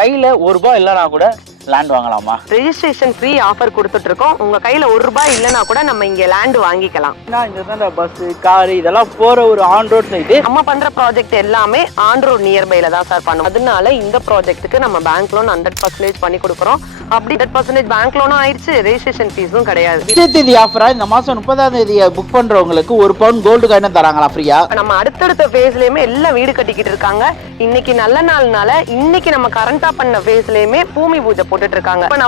கையில் ₹1 இல்லைனா கூட லேண்ட் வாங்கலாமா? ரெஜிஸ்ட்ரேஷன் ஃப்ரீ ஆஃபர் கொடுத்துட்டு இருக்கோம். உங்க கையில ₹1 இல்லைனா கூட நம்ம இங்க லேண்ட் வாங்கிக்கலாம். இந்த பஸ் கார் இதெல்லாம் போற ஒரு ஆன் ரோட் சைடு நம்ம பண்ற ப்ராஜெக்ட் எல்லாமே ஆன் ரோட் நியர்பைல தான் சார் பண்ணுவோம். அதனால இந்த ப்ராஜெக்ட்டுக்கு நம்ம பேங்க் லோன் 100% பண்ணி கொடுக்குறோம். அப்படி 100% பேங்க் லோனும் ஆயிடுச்சு, ரெஜிஸ்ட்ரேஷன் ஃபீஸும் கிடையாது. தேதி ஆஃபரா இந்த மாசம் 30ஆம் தேதி புக் பண்றவங்களுக்கு 1 பவுன் கோல்டு காயின் தராங்களா ஃப்ரீயா? நம்ம அடுத்தடுத்த ஃபேஸ்லயுமே எல்லாம் வீடு கட்டிக்கிட்டு இருக்காங்க. இன்னைக்கு நல்ல நாள்னால இன்னைக்கு நம்ம கரண்டா பண்ண ஃபேஸ்லயுமே பூமி பூஜை போட்டுட்டு இருக்காங்க. இப்ப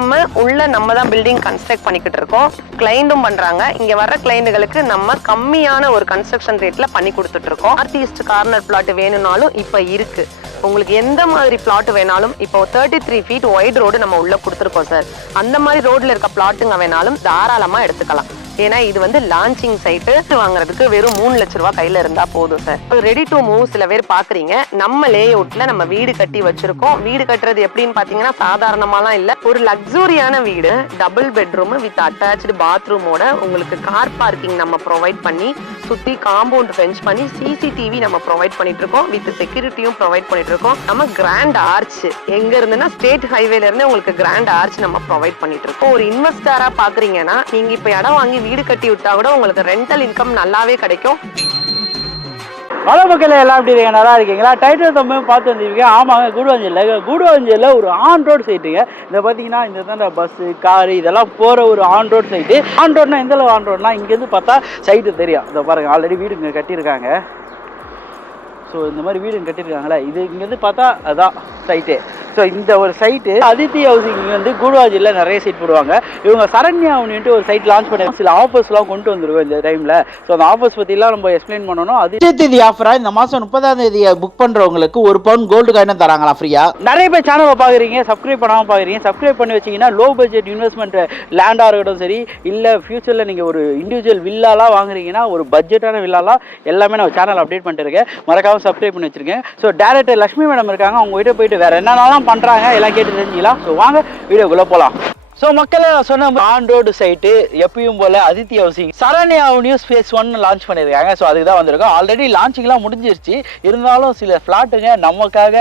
நம்ம தான் பில்டிங் கன்ஸ்ட்ரக்ட் பண்ணிக்கிட்டு இருக்கோம். கிளைண்டும் பண்றாங்க. இங்க வர்ற கிளைண்டுகளுக்கு நம்ம கம்மியான ஒரு கன்ஸ்ட்ரக்ஷன் ரேட்ல பண்ணி கொடுத்துட்டு இருக்கோம். நார்த் ஈஸ்ட் கார்னர் பிளாட் வேணும்னாலும் இப்ப இருக்கு. உங்களுக்கு எந்த மாதிரி பிளாட் வேணாலும் இப்போ 33 feet ஒயிட் ரோடு நம்ம உள்ள கொடுத்துருக்கோம் சார். அந்த மாதிரி ரோட்ல இருக்க பிளாட்டுங்க வேணாலும் தாராளமா எடுத்துக்கலாம். ஏன்னா இது வந்து லான்ச்சிங் சைட்டு. வாங்குறதுக்கு வெறும் ₹3 லட்சம் கையில இருந்தா போதும் சார். ரெடி டு மூவ் சில பேர் பாக்குறீங்க. நம்ம லே அவுட்ல நம்ம வீடு கட்டி வச்சிருக்கோம். வீடு கட்டுறது எப்படின்னு பாத்தீங்கன்னா சாதாரணமாலாம் இல்ல, ஒரு லக்ஸூரியான வீடு. டபுள் பெட்ரூம் வித் அட்டாச்டு பாத்ரூமோட உங்களுக்கு கார் பார்க்கிங் நம்ம ப்ரொவைட் பண்ணி, சுத்தி காம்பவுண்ட் ஃபென்ஸ் பண்ணி, சிசிடிவி நம்ம ப்ரொவைட் பண்ணிட்டு இருக்கோம். வித் செக்யூரிட்டியும் ப்ரொவைட் பண்ணிட்டு இருக்கோம். நம்ம கிராண்ட் ஆர்ச் எங்க இருந்துன்னா ஸ்டேட் ஹைவேல இருந்து உங்களுக்கு கிராண்ட் ஆர்ச் நம்ம ப்ரொவைட் பண்ணிட்டு இருக்கோம். ஒரு இன்வெஸ்டரா பாக்குறீங்கன்னா நீங்க இப்ப இடம் வாங்கி வீடு கட்டி விட்டா கூட உங்களுக்கு ரெண்டல் இன்கம் நல்லாவே கிடைக்கும். பல மக்கள் எல்லாம் எப்படி இருக்கீங்க? நல்லா இருக்கீங்களா? டைட்டில் தம்பி பார்த்து வந்துருக்கீங்க. ஆமாங்க, கூடுவாஞ்சேரியில் ஒரு ஆன் ரோட் சைட்டுங்க. இந்த பார்த்தீங்கன்னா இந்த பஸ்ஸு காரு இதெல்லாம் போகிற ஒரு ஆன் ரோட் சைட்டு. ஆன் ரோட்னா எந்த அளவு ஆன் ரோட்னா இங்கேருந்து பார்த்தா சைட்டு தெரியும். இதை பாருங்கள், ஆல்ரெடி வீடு இங்கே கட்டியிருக்காங்க. ஸோ இந்த மாதிரி வீடு கட்டியிருக்காங்களே, இது இங்கேருந்து பார்த்தா அதுதான் சைட்டு. ஸோ இந்த ஒரு சைட்டு அதித்தி ஹவுசிங் வந்து கூடுவாஞ்சியில் நிறைய சைட் போடுவாங்க. இவங்க சரண்யா அவனிட்டு ஒரு சைட் லான்ச் பண்ணி சில ஆஃபர்ஸ்லாம் கொண்டு வந்துருக்கோம் இந்த டைமில். ஸோ அந்த ஆஃபர்ஸ் பற்றிலாம் நம்ம எக்ஸ்பிளைன் பண்ணணும். அது தேதி ஆஃபரா இந்த மாதம் 30ஆம் தேதி புக் பண்ணுறவங்களுக்கு 1 பவுன் கோல்டு காயின் தராங்களா ஃப்ரீயா? நிறைய பேர் சேனலை பார்க்குறீங்க, சப்ஸ்கிரைப் பண்ணாமல் பார்க்குறீங்க. சப்ஸ்கிரைப் பண்ணி வச்சிங்கன்னா லோ பட்ஜெட் இன்வெஸ்ட்மெண்ட் லேண்டாக இருக்கட்டும் சரி, இல்லை ஃபியூச்சரில் நீங்கள் ஒரு இண்டிவிஜுவல் வில்லாலாம் வாங்குறீங்கன்னா, ஒரு பட்ஜெட்டான வில்லாலாம் எல்லாமே நான் சேனல் அப்டேட் பண்ணிட்டு இருக்கேன். மறக்காமல் சப்ஸ்கிரைப் பண்ணி வச்சிருக்கேன். ஸோ டேரக்டர் லட்சுமி மேடம் இருக்காங்க, அவங்க கிட்ட போயிட்டு வேறு என்னென்னலாம் பண்ணுறாங்க எல்லாம் கேட்டு தெரிஞ்சுக்கலாம். ஸோ வாங்க வீடியோக்குள்ளே போகலாம். ஸோ மக்களை சொன்ன ஆன் ரோடு சைட்டு எப்பயும் போல் Adithi housing Saranya avenue phase 1 launch பண்ணியிருக்காங்க. ஸோ அதுக்கு தான் வந்திருக்கோம். ஆல்ரெடி லான்ச்சிங்லாம் முடிஞ்சிருச்சு. இருந்தாலும் சில ஃப்ளாட்டுங்க நமக்காக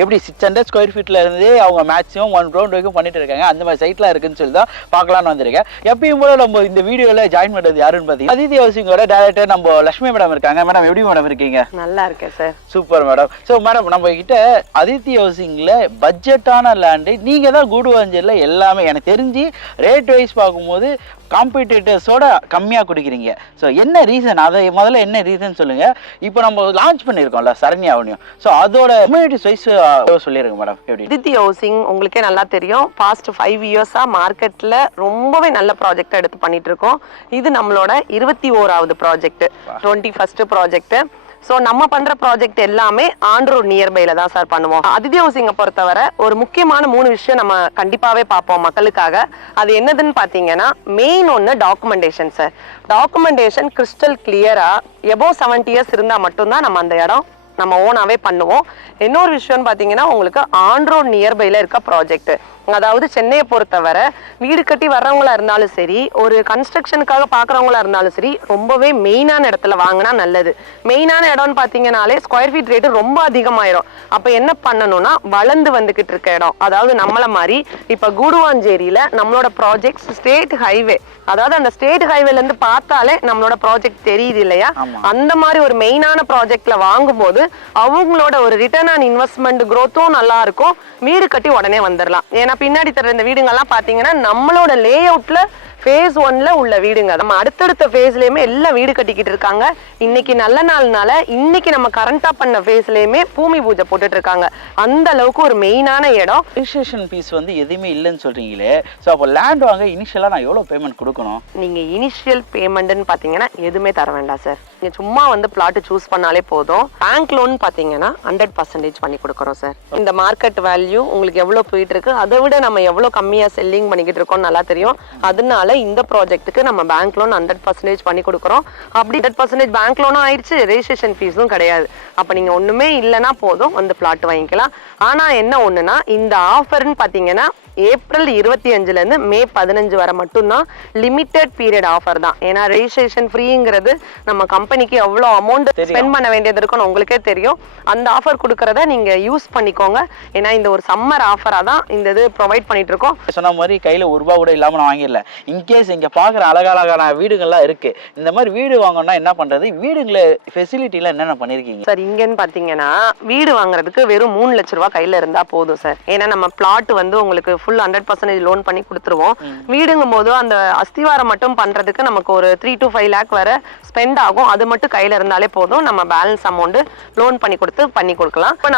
எப்படி 600 ஸ்கொயர் ஃபீட்டில் இருந்து அவங்க மேக்ஸிமம் 1 ரவுண்ட் வரைக்கும் பண்ணிட்டு இருக்காங்க. அந்த மாதிரி சைட்லாம் இருக்குன்னு சொல்லி தான் பார்க்கலான்னு வந்திருக்கேன். எப்பயும் போல நம்ம இந்த வீடியோவில் ஜாயின் பண்ணுறது யாருன்னு பார்த்தீங்கன்னா அதித்தி ஹவுசிங்கோட டேரக்டர் நம்ம லட்சுமி மேடம் இருக்காங்க. மேடம் எப்படி மேடம் இருக்கீங்க? நல்லா இருக்கேன் sir. Super madam. So madam, நம்ம கிட்ட அதித்தி ஹவுசிங்கில் பட்ஜெட்டான லேண்டு நீங்கள் தான் கூடுவாஞ்சேரியில் எல்லாமே எனக்கு தெரிஞ்சு ரேட் வைஸ் பார்க்கும்போது காம்படிட்டர்ஸோட கம்மியாக கொடுக்குறீங்க. ஸோ என்ன ரீசன்? அதை முதல்ல என்ன ரீசன் சொல்லுங்கள். இப்போ நம்ம லான்ச் பண்ணியிருக்கோம்ல சரண்யா அவென்யூ, ஸோ அதோட கம்யூனிட்டிஸ் வைஸ் சொல்லிடுங்க மேடம். எப்படி அதித்தி ஹவுசிங் உங்களுக்கே நல்லா தெரியும். பாஸ்ட் 5 இயர்ஸாக மார்க்கெட்டில் ரொம்பவே நல்ல ப்ராஜெக்ட் எடுத்து பண்ணிட்டு இருக்கோம். இது நம்மளோட 21வது ப்ராஜெக்ட், 21st ப்ராஜெக்ட். ஸோ நம்ம பண்ற ப்ராஜெக்ட் எல்லாமே ஆன் ரோட் நியர்பைல தான் சார் பண்ணுவோம். அதித்தி ஹவுசிங்கை பொறுத்தவரை ஒரு முக்கியமான 3 விஷயம் நம்ம கண்டிப்பாவே பார்ப்போம் மக்களுக்காக. அது என்னதுன்னு பார்த்தீங்கன்னா, மெயின் ஒன்று டாக்குமெண்டேஷன் சார். டாக்குமெண்டேஷன் கிறிஸ்டல் கிளியரா எபோவ் 70 இயர்ஸ் இருந்தால் மட்டும்தான் நம்ம அந்த இடம் நம்ம ஓனாவே பண்ணுவோம். இன்னொரு விஷயம்னு பார்த்தீங்கன்னா, உங்களுக்கு ஆன் ரோட் நியர்பைல இருக்க ப்ராஜெக்ட். அதாவது சென்னையை பொறுத்தவரை வீடு கட்டி வர்றவங்களா இருந்தாலும் சரி, ஒரு கன்ஸ்ட்ரக்ஷனுக்காக பார்க்குறவங்களா இருந்தாலும் சரி, ரொம்பவே மெயினான இடத்துல வாங்கினா நல்லது. மெயினான இடம்னு பார்த்தீங்கன்னாலே ஸ்கொயர் ஃபீட் ரேட்டு ரொம்ப அதிகமாயிரும். அப்போ என்ன பண்ணணும்னா, வளர்ந்து வந்துக்கிட்டு இருக்க இடம், அதாவது நம்மள மாதிரி இப்போ கூடுவாஞ்சேரியில் நம்மளோட ப்ராஜெக்ட் ஸ்டேட் ஹைவே, அதாவது அந்த ஸ்டேட் ஹைவேலேருந்து பார்த்தாலே நம்மளோட ப்ராஜெக்ட் தெரியுது இல்லையா? அந்த மாதிரி ஒரு மெயினான ப்ராஜெக்ட்ல வாங்கும்போது அவங்களோட ஒரு ரிட்டர்ன் ஆன் இன்வெஸ்ட்மெண்ட் க்ரோத்தும் நல்லா இருக்கும். வீடு கட்டி உடனே வந்துடலாம். ஏன்னா பின்னாடி தர இந்த வீடுங்கள்லாம் பார்த்தீங்கன்னா நம்மளோட லே அவுட்ல ஃபேஸ் 1ல உள்ள வீடுங்க. நம்ம அடுத்தடுத்த ஃபேஸ்லயுமே எல்லாம் வீடு கட்டிக்கிட்டு இருக்காங்க. இன்னைக்கு நல்ல நாள்னால இன்னைக்கு நம்ம கரண்டா பண்ண ஃபேஸ்லயுமே பூமி பூஜை போட்டுட்டு இருக்காங்க. அந்த அளவுக்கு ஒரு மெயினான இடம். ரிஜிஸ்ட்ரேஷன் ஃபீஸ் வந்து எதுவுமே இல்லைன்னு சொல்றீங்களே, ஸோ அப்போ லேண்ட் வாங்க இனிஷியலாக நான் எவ்வளோ பேமெண்ட் கொடுக்கணும்? நீங்க இனிஷியல் பேமெண்ட்னு பார்த்தீங்கன்னா எதுவுமே தர வேண்டாம் சார். நீங்க சும்மா வந்து பிளாட் சூஸ் பண்ணாலே போதும். பேங்க் லோன் பார்த்தீங்கன்னா 100% பண்ணி கொடுக்குறோம் சார். இந்த மார்க்கெட் வேல்யூ உங்களுக்கு எவ்வளோ போயிட்டு இருக்கு, அதை விட நம்ம எவ்வளோ கம்மியாக செல்லிங் பண்ணிக்கிட்டு இருக்கோம்னு நல்லா தெரியும். அதனால இந்த ப்ராஜெக்ட்டுக்கு நம்ம பேங்க் லோன் 100% பண்ணி கொடுக்குறோம். அப்படி 100% பேங்க் லோனும் ஆயிடுச்சு, ரெஜிஸ்ட்ரேஷன் ஃபீஸும் கிடையாது. அப்போ நீங்கள் ஒன்றுமே இல்லைன்னா போதும் வந்து பிளாட் வாங்கிக்கலாம். ஆனால் என்ன ஒன்றுனா, இந்த ஆஃபர்னு பார்த்தீங்கன்னா ஏப்ரல் 25 மே 15 வரை மட்டும்தான் லிமிடெட் பீரியட் ஆஃபர் தான். ஏன்னா ரெஜிஸ்ட்ரேஷன் ஃப்ரீங்கிறது நம்ம கம்பெனிக்கு எவ்வளோ அமௌண்ட் ஸ்பெண்ட் பண்ண வேண்டியது இருக்குன்னு உங்களுக்கே தெரியும். அந்த ஆஃபர் கொடுக்கறத நீங்க யூஸ் பண்ணிக்கோங்க. ஏன்னா இந்த ஒரு சம்மர் ஆஃபராக தான் இந்த இது ப்ரொவைட் பண்ணிட்டு இருக்கோம். சொன்ன மாதிரி கையில் ₹1 கூட இல்லாமல் நான் வாங்கிடல. இன்கேஸ் இங்கே பார்க்குற அழகழகான வீடுகள்லாம் இருக்கு. இந்த மாதிரி வீடு வாங்கணும்னா என்ன பண்றது? வீடுங்களை ஃபெசிலிட்டிலாம் என்னென்ன பண்ணிருக்கீங்க சார்? இங்கன்னு பார்த்தீங்கன்னா வீடு வாங்குறதுக்கு வெறும் 3 லட்ச ரூபா கையில் இருந்தால் போதும் சார். ஏன்னா நம்ம பிளாட் வந்து உங்களுக்கு ஃபுல் 100% லோன் பண்ணி கொடுத்துருவோம். வீடுங்கும் போது அந்த அஸ்திவாரம் மட்டும் பண்றதுக்கு நமக்கு ஒரு 3 to 5 lakh வரை ஸ்பெண்ட் ஆகும். அது மட்டும் கையில இருந்தாலே போதும். நம்ம பேலன்ஸ் அமௌண்ட் லோன் பண்ணி கொடுக்கலாம். இப்போ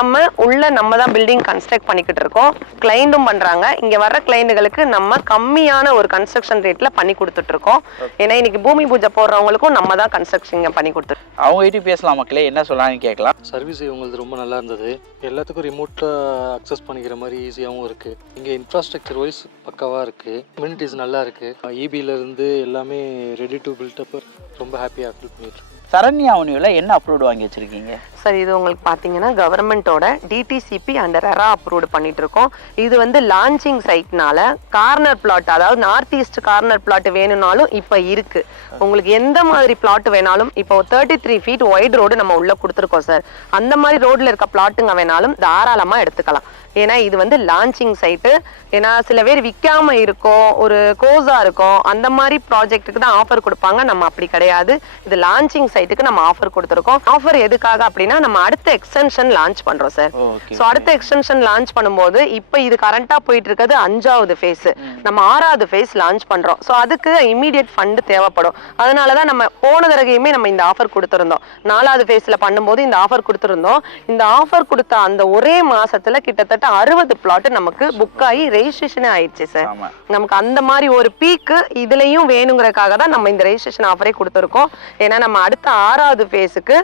நம்ம தான் பில்டிங் கன்ஸ்ட்ரக்ட் பண்ணிக்கிட்டு இருக்கோம். கிளைண்டும் பண்றாங்க. இங்க வர்ற கிளைண்டுகளுக்கு நம்ம கம்மியான ஒரு கன்ஸ்ட்ரக்ஷன் ரேட்ல பண்ணி கொடுத்துட்டு இருக்கோம். ஏன்னா இன்னைக்கு பூமி பூஜை போடுறவங்களுக்கும் நம்ம தான் கன்ஸ்ட்ரக்ஷன் பண்ணி கொடுத்துருக்கோம். அவங்க கிட்ட பேசலாம், மக்களே என்ன சொல்லலாம்னு கேட்கலாம். சர்வீஸ் இவங்களுக்கு ரொம்ப நல்லா இருந்தது. எல்லாத்துக்கும் ரிமோட்டா அக்சஸ் பண்ணிக்கிற மாதிரி ஈஸியாகவும் இருக்கு. இங்க இன்ஃப்ராஸ்ட்ரக்சர் வைஸ் பக்காவா இருக்கு. அம்யூனிட்டிஸ் நல்லா இருக்கு. EBல இருந்து எல்லாமே ரெடி டு பில்ட் அப். ரொம்ப ஹாப்பியா ஃபீல் பண்ணிட்டு இருக்கேன். சரண்யா அவனியூல என்ன அப்ரூவ்டு வாங்கி வச்சிருக்கீங்க சார்? இது உங்களுக்கு பார்த்தீங்கன்னா கவர்மெண்ட்டோட DTCP அண்ட் ரெரா அப்ரூவ்டு பண்ணிட்டு இருக்கோம். இது வந்து லான்ச்சிங் சைட்னால கார்னர் பிளாட், அதாவது நார்த் ஈஸ்ட் கார்னர் பிளாட் வேணும்னாலும் இப்போ இருக்கு. உங்களுக்கு எந்த மாதிரி பிளாட் வேணாலும் இப்போ 33 feet ஒய்ட் ரோடு நம்ம உள்ள கொடுத்துருக்கோம் சார். அந்த மாதிரி ரோட்ல இருக்க பிளாட்டுங்க வேணாலும் தாராளமா எடுத்துக்கலாம். ஏன்னா இது வந்து லான்ச்சிங் சைட்டு. ஏன்னா சில பேர் விற்காம இருக்கும், ஒரு கோஸா இருக்கும், அந்த மாதிரி ப்ராஜெக்ட்டுக்கு தான் ஆஃபர் கொடுப்பாங்க. நம்ம அப்படி கிடையாது. இது லான்ச்சிங் சைட்டுக்கு நம்ம ஆஃபர் கொடுத்துருக்கோம். ஆஃபர் எதுக்காக அப்படின்னா நம்ம அடுத்த எக்ஸ்டென்ஷன் லான்ச் பண்றோம் சார். ஸோ அடுத்த எக்ஸ்டென்ஷன் லான்ச் பண்ணும்போது இப்போ இது கரண்டா போயிட்டு இருக்கிறது 5வது ஃபேஸ். நம்ம 6வது ஃபேஸ் லான்ச் பண்றோம். ஸோ அதுக்கு இமீடியட் ஃபண்ட் தேவைப்படும். அதனாலதான் நம்ம போன தடவையுமே நம்ம இந்த ஆஃபர் கொடுத்துருந்தோம். 4வது ஃபேஸ்ல பண்ணும்போது இந்த ஆஃபர் கொடுத்துருந்தோம். இந்த ஆஃபர் கொடுத்த அந்த ஒரே மாசத்துல கிட்டத்தட்ட 60 பிளாட் நமக்கு புக் ஆகி ரெஜிஸ்ட்ரேஷனே ஆயிடுச்சு சார். நமக்கு அந்த மாதிரி ஒரு பீக்கு இதுலயும் வேணுங்கிறதுக்காக தான் நம்ம இந்த ரெஜிஸ்ட்ரேஷன் ஆஃபரே கொடுத்துருக்கோம். ஏன்னா நம்ம அடுத்த 6வது ஃபேஸுக்கு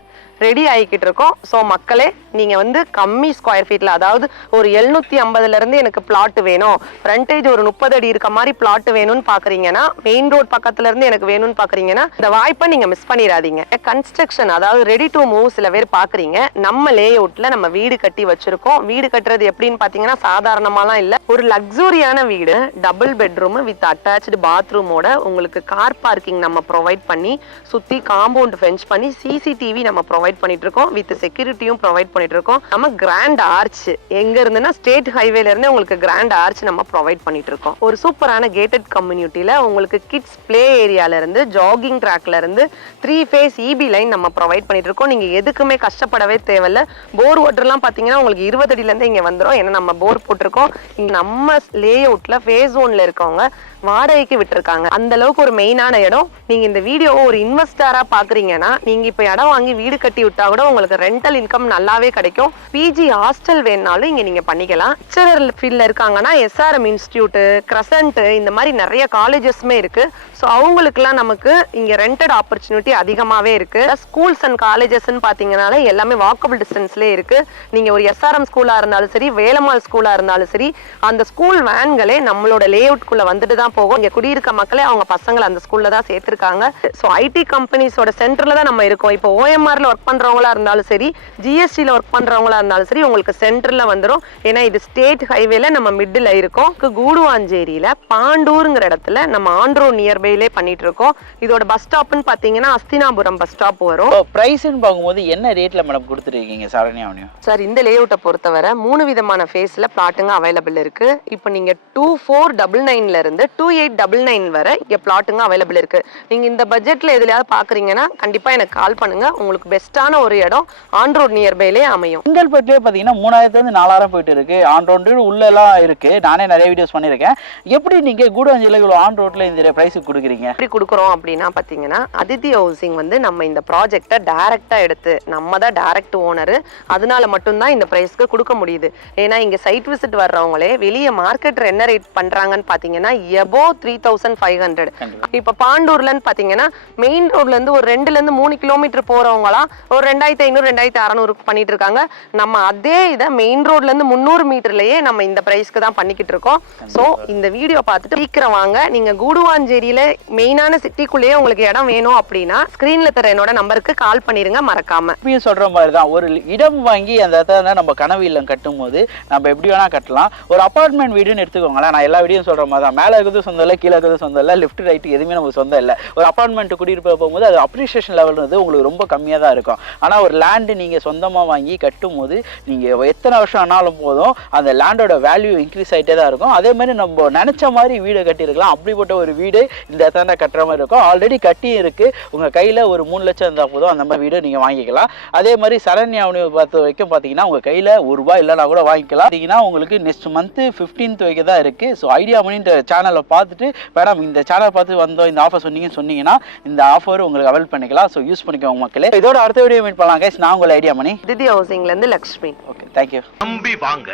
ரெடி ஆகிக்கிட்டு இருக்கோம். ஸோ மக்களே, நீங்க வந்து கம்மி ஸ்கொயர் ஃபீட்ல, அதாவது ஒரு 750 இருந்து எனக்கு பிளாட் வேணும், ஃப்ரண்டேஜ் ஒரு 30 அடி இருக்க மாதிரி பிளாட் வேணும்னு பாக்குறீங்கன்னா, மெயின் ரோட் பக்கத்துல இருந்து எனக்கு வேணும்னு பாக்குறீங்கன்னா இந்த வாய்ப்பை நீங்க மிஸ் பண்ணிடாதீங்க. கன்ஸ்ட்ரக்ஷன், அதாவது ரெடி டு மூவ் சில பேர் பாக்குறீங்க. நம்ம லே அவுட்ல நம்ம வீடு கட்டி வச்சிருக்கோம். வீடு கட்டுறது எப்படின்னு பாத்தீங்கன்னா சாதாரணமாலாம் இல்ல. ஒரு லக்ஸூரியான வீடு, டபுள் பெட்ரூம் வித் அட்டாச்டு பாத்ரூமோட உங்களுக்கு கார் பார்க்கிங் நம்ம ப்ரொவைட் பண்ணி, சுத்தி காம்பவுண்ட் ஃபென்ஸ் பண்ணி, CCTV நம்ம ப்ரொவைட் பண்ணிட்டு இருக்கோம். வித் செக்யூரிட்டியும் ப்ரொவைட் பண்ணிட்டு இருக்கோம். நம்ம கிராண்ட் ஆர்ச் எங்க இருந்துன்னா ஸ்டேட் ஹைவேல இருந்து உங்களுக்கு கிராண்ட் ஆர்ச் நம்ம ப்ரொவைட் பண்ணிட்டு இருக்கோம். ஒரு சூப்பரான கேட்டட் கம்யூனிட்டில உங்களுக்கு கிட்ஸ் பிளே ஏரியால இருந்து, ஜாகிங் ட்ராக்ல இருந்து 3 phase EB லைன் நம்ம ப்ரொவைட் பண்ணிட்டு இருக்கோம். நீங்க எதுக்குமே கஷ்டப்படவே தேவையில்ல. போர் வாட்டர்லாம் பாத்தீங்கன்னா உங்களுக்கு 20 அடியில இருந்து இங்க வந்துடும். ஏன்னா நம்ம போர் போட்டிருக்கோம். இங்க நம்ம லே அவுட்ல ஃபேஸ் 1ல இருக்கவங்க வாடகைக்கு விட்டுருக்காங்க. அந்த அளவுக்கு ஒரு மெயினான இடம். நீங்க இந்த வீடியோ ஒரு இன்வெஸ்டரா பாக்குறீங்கன்னா, நீங்க இப்ப இடம் வாங்கி வீடு கட்டி விட்டா கூட உங்களுக்கு ரெண்டல் இன்கம் நல்லாவே கிடைக்கும். PG ஹாஸ்டல் வேணாலும் இங்க நீங்க பண்ணிக்கலாம். லெக்சரர் ஃபீல்ட்ல இருக்காங்கன்னா SRM இன்ஸ்டிடியூட், கிரசன்ட், இந்த மாதிரி நிறைய காலேஜஸ்மே இருக்கு. ஸோ அவங்களுக்குலாம் நமக்கு இங்க ரெண்டட் ஆப்பர்ச்சுனிட்டி அதிகமாவே இருக்கு. ஸ்கூல்ஸ் அண்ட் காலேஜஸ்ன்னு பாத்தீங்கன்னாலே எல்லாமே வாக்கபிள் டிஸ்டன்ஸ்லேயே இருக்கு. நீங்க ஒரு SRM ஸ்கூலா இருந்தாலும் சரி, வேலம்மாள் ஸ்கூலா இருந்தாலும் சரி, அந்த ஸ்கூல் வேன்களே நம்மளோட லே அவுட்குள்ள வந்துட்டு தான் போகும். இங்க குடியிருக்க மக்களே அவங்க பசங்களை அந்த ஸ்கூல்ல தான் சேர்த்திருக்காங்க. ஸோ IT கம்பெனிஸோட சென்டர்ல தான் நம்ம இருக்கோம். இப்போ OMRல ஒர்க் பண்றவங்களா இருந்தாலும் சரி, GSTல ஒர்க் பண்றவங்களா இருந்தாலும் சரி, உங்களுக்கு சென்டர்ல வந்துடும். ஏன்னா இது ஸ்டேட் ஹைவேல நம்ம மிடில் இருக்கோம். கூடுவாஞ்சேரியில பாண்டூருங்கிற இடத்துல நம்ம ஆண்ட்ரோ நியர்பைலே பண்ணிட்டு இருக்கோம். இதோட பஸ் ஸ்டாப்னு பாத்தீங்கன்னா அஸ்தினாபுரம் பஸ் ஸ்டாப் வரும். பிரைஸ்ன்னு பார்க்கும்போது என்ன ரேட்ல மேடம் கொடுத்துருக்கீங்க சரண்யா அவனியூ? சார், இந்த லே அவுட்டை பொறுத்தவரை 3 விதமான ஃபேஸ்ல பிளாட்டுங்க அவைலபிள் இருக்கு. இப்போ நீங்க 2499ல இருந்து 2899 வரை இங்க பிளாட்டுங்க அவைலபிள் இருக்கு. நீங்க இந்த பட்ஜெட்ல எதுலயாவது பாக்குறீங்கன்னா கண்டிப்பா எனக்கு கால் பண்ணுங்க. உங்களுக்கு பெஸ்டான ஒரு இடம் ஆன் ரோட் நியர்பைலே அமையும். சிங்கிள் பெட்லேயே பாத்தீங்கன்னா 3000 இருந்து 4000 போயிட்டு இருக்கு. ஆன் ரோடு உள்ள எல்லாம் இருக்கு. நானே நிறைய வீடியோஸ் பண்ணிருக்கேன். எப்படி நீங்க கூடுவாஞ்சேரியில இவ்வளவு ஆன் ரோட்ல இந்த பிரைஸ் கொடுக்குறீங்க? எப்படி கொடுக்குறோம் அப்படின்னா பாத்தீங்கன்னா, அதித்தி ஹவுசிங் வந்து நம்ம இந்த ப்ராஜெக்டை டைரக்டா எடுத்து, நம்ம தான் டைரக்ட் ஓனர், அதனால மட்டும்தான் இந்த பிரைஸ்க்கு கொடுக்க முடியுது. ஏன்னா இங்க சைட் விசிட் வர்றவங்களே வெளியே மார்க்கெட் என்ன ரேட் பண்றாங்கன்னு பாத்தீங்கன்னா above 3500. இப்ப பாண்டூர்லன்னு பாத்தீங்கன்னா மெயின் ரோட்ல இருந்து ஒரு 2 to 3 கிலோமீட்டர் போறவங்களாம் ஒரு 2500 2600 பண்ணிட்டு இருக்காங்க. நம்ம அதே இதை மெயின் ரோட்ல இருந்து 300 மீட்டர்லயே நம்ம இந்த பிரைஸ்க்கு தான் பண்ணிக்கிட்டு இருக்கோம். ஸோ இந்த வீடியோ பார்த்துட்டு சீக்கிரம் வாங்க. நீங்க கூடுவாஞ்சேரியில மெயினான சிட்டிக்குள்ளேயே உங்களுக்கு இடம் வேணும் அப்படின்னா ஸ்கிரீன்ல தர என்னோட நம்பருக்கு கால் பண்ணிருங்க மறக்காம. இப்பயும் சொல்ற மாதிரி தான், ஒரு இடம் வாங்கி அந்த இடத்துல நம்ம கனவு இல்லம் கட்டும் போது நம்ம எப்படி வேணா கட்டலாம். ஒரு அபார்ட்மெண்ட் வீடுன்னு எடுத்துக்கோங்களேன், நான் எல்லா வீடியும் சொல்ற மாதிரி தான், மேலே இருக்கிறது சொந்தம் இல்லை, கீழே இருக்கிறது சொந்தம் இல்லை, லெஃப்ட் ரைட் எதுவுமே நமக்கு சொந்தம் இல்லை. ஒரு அபார்ட்மெண்ட் குடியிருப்பு போகும்போது அது அப்ரிசியேஷன் லெவல்ன்றது உங்களுக்கு ரொம்ப கம்மியாக தான் இருக்கும். ஆனால் ஒரு லேண்டு நீங்கள் சொந்தமாக வாங்கி கட்டும் போது நீங்கள் எத்தனை வருஷம் ஆனாலும் போதும் அந்த லேண்டோட வேல்யூ இன்க்ரீஸ் ஆகிட்டே தான் இருக்கும். அதே மாதிரி நம்ம நினச்ச மாதிரி வீடு கட்டியிருக்கலாம். அப்படிப்பட்ட ஒரு வீடு இந்த இடத்துல கட்டுற மாதிரி இருக்கும். ஆல்ரெடி கட்டி இருக்கு, உங்கள் கையில் ஒரு 3 லட்சம் இருந்தால் போதும் அந்த மாதிரி வீடு நீங்கள் வாங்கிக்கலாம். அதே மாதிரி சரண்யா அவனி பார்த்த வரைக்கும் பார்த்தீங்கன்னா உங்கள் கையில் ₹1 இல்லைனா கூட வாங்கிக்கலாம். பார்த்தீங்கன்னா உங்களுக்கு நெக்ஸ்ட் மந்த் 15th வரைக்கும் தான் இருக்குது. ஸோ ஐடியா மணின்ற சேனலை பார்த்துட்டு மேடம் இந்த சேனல் பார்த்து வந்தோம் இந்த ஆஃபர் சொன்னீங்கன்னா இந்த ஆஃபர் உங்களுக்கு அவைல் பண்ணிக்கலாம். ஸோ யூஸ் பண்ணிக்கோங்க மக்களே. இதோட அடுத்த வீடியோ மீட் பண்ணலாம் கைஸ். நான் உங்கள் ஐடியா மணி, திதி ஹவுசிங்ல இருந்து லக்ஷ்மி. Okay, thank you. நம்பி வாங்க,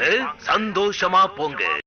சந்தோஷமா போங்க.